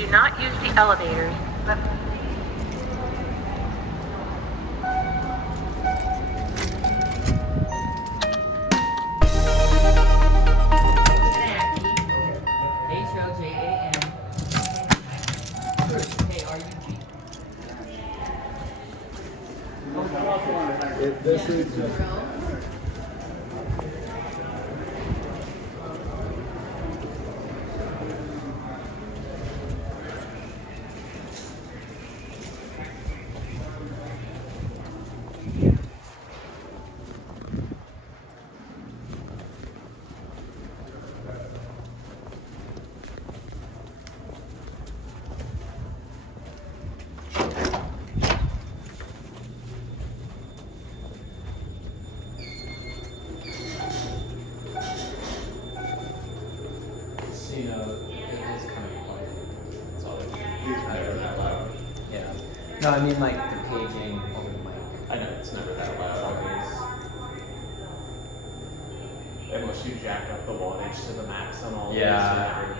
Do not use the elevators, but This is No, I mean like the paging over the mic. I know it's never that loud always. Unless you jack up the wattage to the max on all Yeah.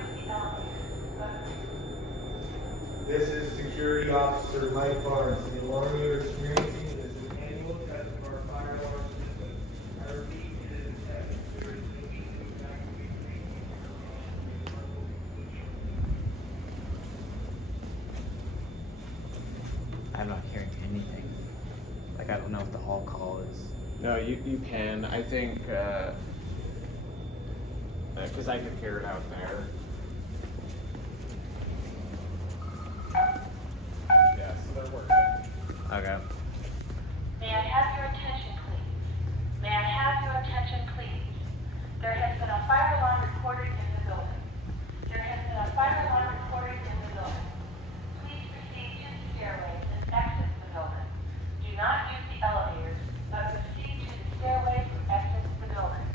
This is Security Officer Mike Barnes. The alarm you're experiencing is an annual test of our fire alarm system. I repeat, it is a test. There is no need to evacuate. I'm not hearing anything. Like I don't know if the hall call is. No, you can. I think because I could hear it out there. Yeah, so they're working. Okay. may I have your attention, please? May I have your attention, please? There has been a fire alarm recorded in the building. There has been a fire alarm recorded in the building. Please proceed to the stairways and exit the building. Do not use the elevators, but proceed to the stairways and exit the building.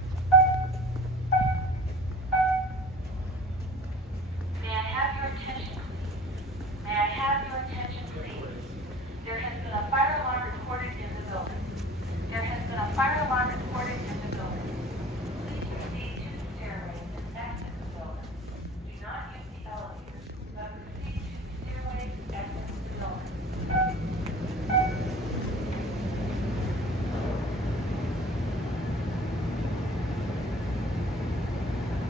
May I have your attention, please? May I have your attention, please? There has been a fire alarm recorded in the building. There has been a fire alarm recorded in the building. Please proceed to the stairways and exit the building. Do not use the elevators, but proceed to the stairways and exit the building.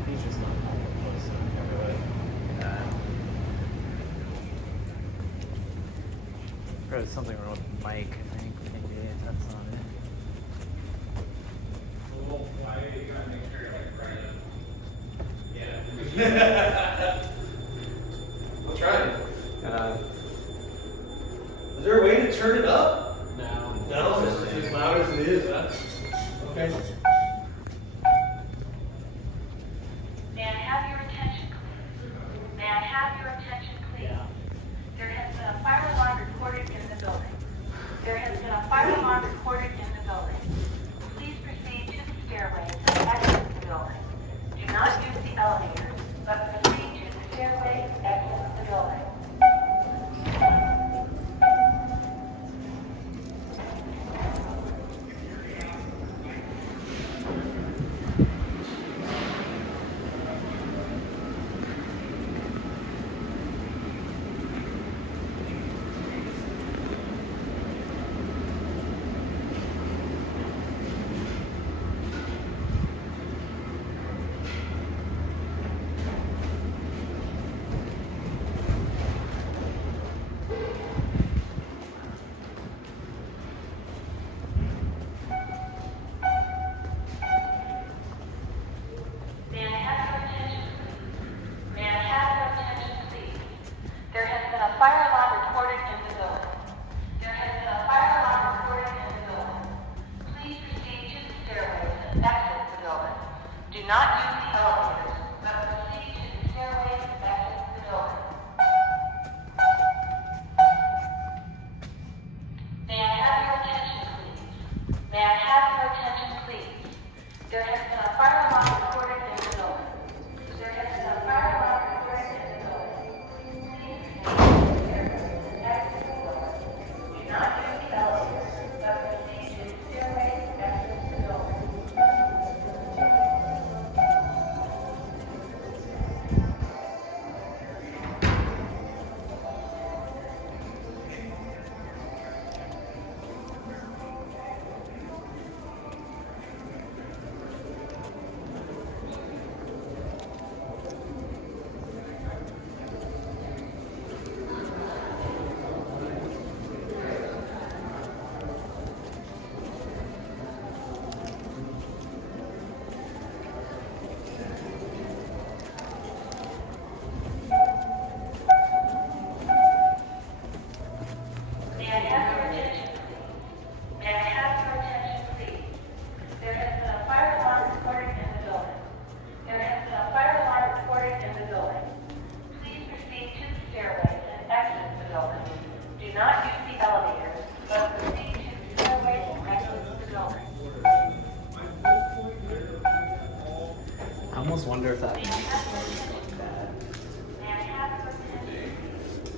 He's just not all close enough, everybody. There's something wrong with the mic, I think. Maybe that's not it. Well, I gotta make sure you're like right up. Yeah. I'll try it. Is there a way to turn it up? No. No, it's as loud as it is, huh? Okay. May I have your attention, please? May I have your attention, please? There has been a fire alarm recorded in the building. There has been a fire alarm recorded in the building. Please proceed to the stairways and exit the building. Do not use the elevators, but proceed to the stairways and exit the building.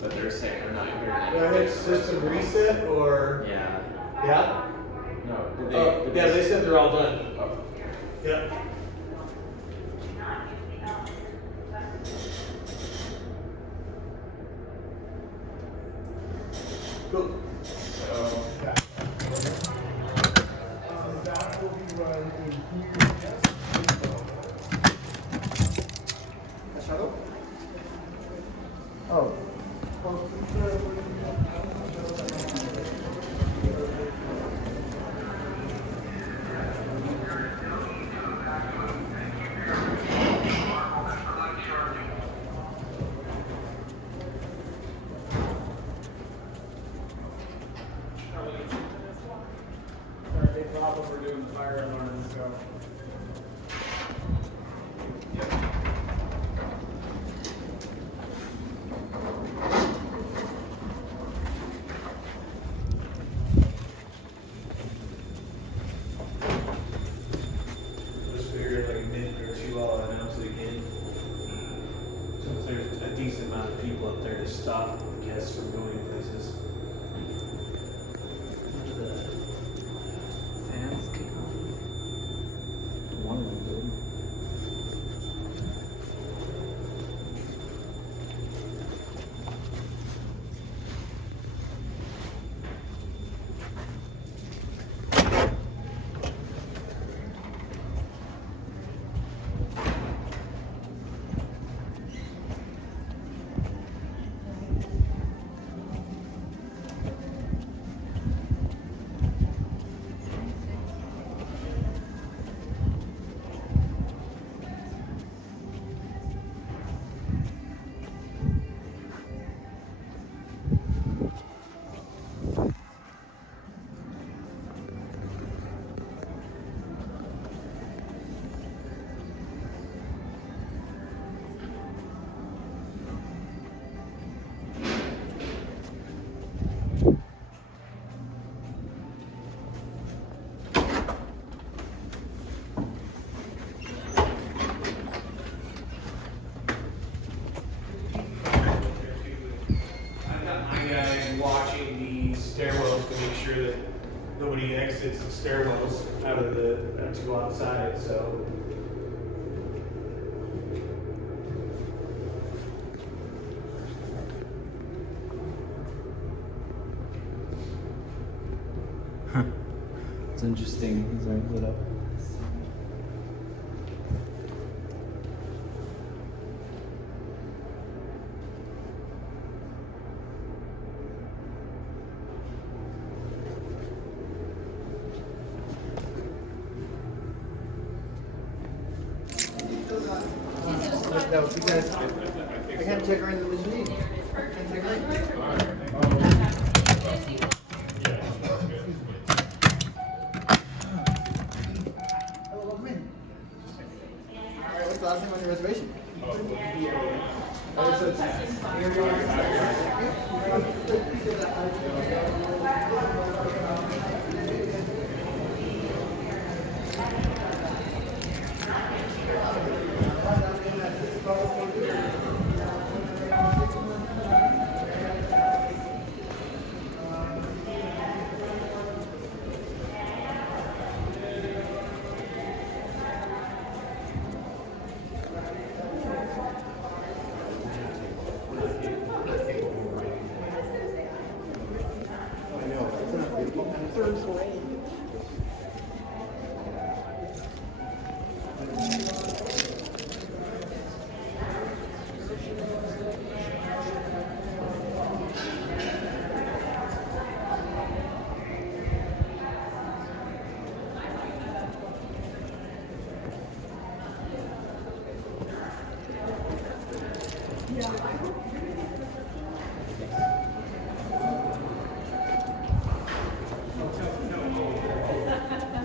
but they're saying they're not hearing Did I hit system reset or? Yeah. Yeah? No, did they? Oh, yeah, they said they're all done. Oh. Yep. Cool. So, That will be run in here. Shadow? Oh. Big problem, we're doing fire alarms, so. Just figured like a minute or two, I'll announce it again. Since there's a decent amount of people up there to stop guests from going places. Fans kick on. One of them did. I've got my guys watching the stairwells to make sure that nobody exits the stairwells out of to go outside, so. It's interesting. He's already lit up. No, because I can't check her in the machine. Can't check her in. Hello, welcome in. All right, what's the last name on your reservation?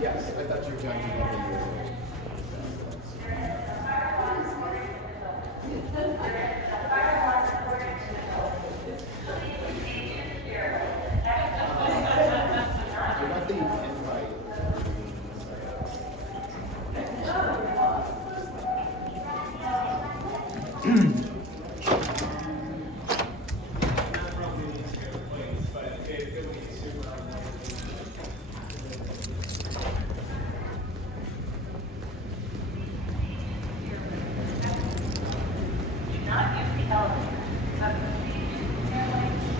Yes, I thought you were talking about the I got the invite. elevators, but proceed to the stairways and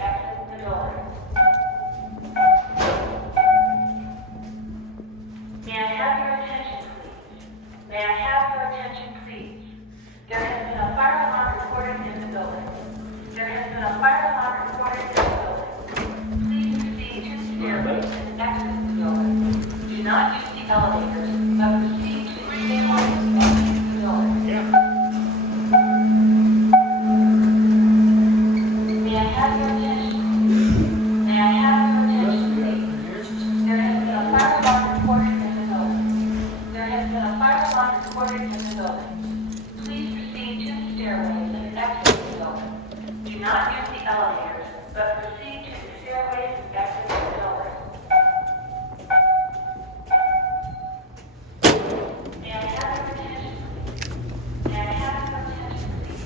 exit the building. May I have your attention? May I have your attention, please? There has been a fire alarm reported in the building. There has been a fire alarm reported in the building. Please proceed to the stairways and exit the building. Do not use the elevators, but proceed to the stairways and exit the building. May I have your attention, please? May I have your attention, please? There has been a fire alarm reported in the building. There has been a fire alarm reported in the building. Please proceed to the stairways and exit the building. Do not use the elevators, but proceed to the stairways and exit the building. May I have your attention? May I have your attention, please?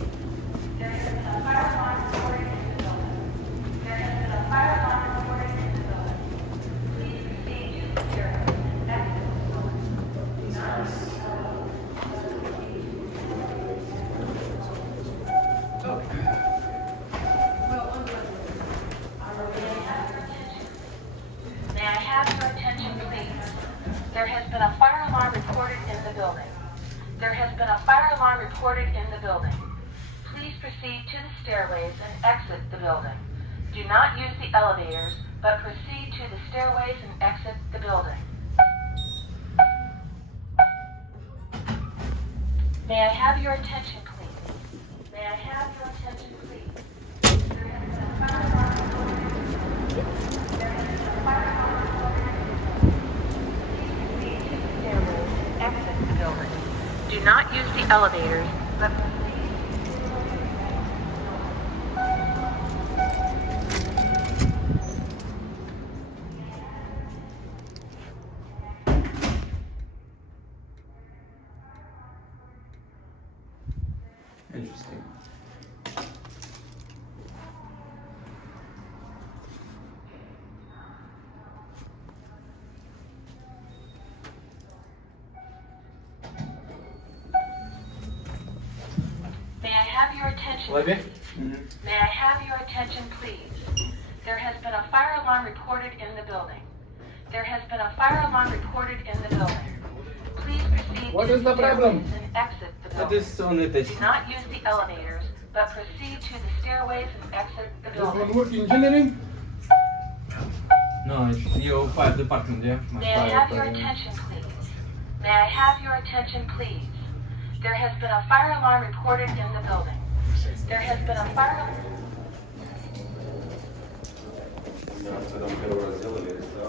There has been a fire alarm reported in the building. There has been a fire alarm reported in the building. Please proceed to the stairways and exit the building. Do not use the elevators, but proceed to the stairways and exit the building. May I have your attention, please? May I have your attention, please? There has been a fire alarm reported in the building. There has been a fire alarm reported in the building. Please proceed to the stairways and exit the building. Do not use the elevators, but proceed to the stairways and May I have your attention, please? There has been a fire alarm reported in the building. There has been a fire alarm reported in the building. Please proceed to the stairways and exit the building. Do not use the elevators, but proceed to the stairways and exit the building. May I have your attention, please? May I have your attention, please? There has been a fire alarm reported in the building. There has been a fire alarm reported in the building. Please proceed to the stairways and exit the building. Do not use the elevators, but proceed to the stairways and Interesting. May I have your attention, Olivia? please? May I have your attention, please? There has been a fire alarm reported in the building. There has been a fire alarm reported in the building. Please proceed What to is the stairways problem? and exit the That building. is so neat. Do not use the elevators, but proceed to the stairways and exit the This one building. work engineering? No, eu fire department, yeah? May I have your attention, please? May I have your attention, please? There has been a fire alarm reported in the building. There has been a fire. Não, você não quer o Brasil, ele está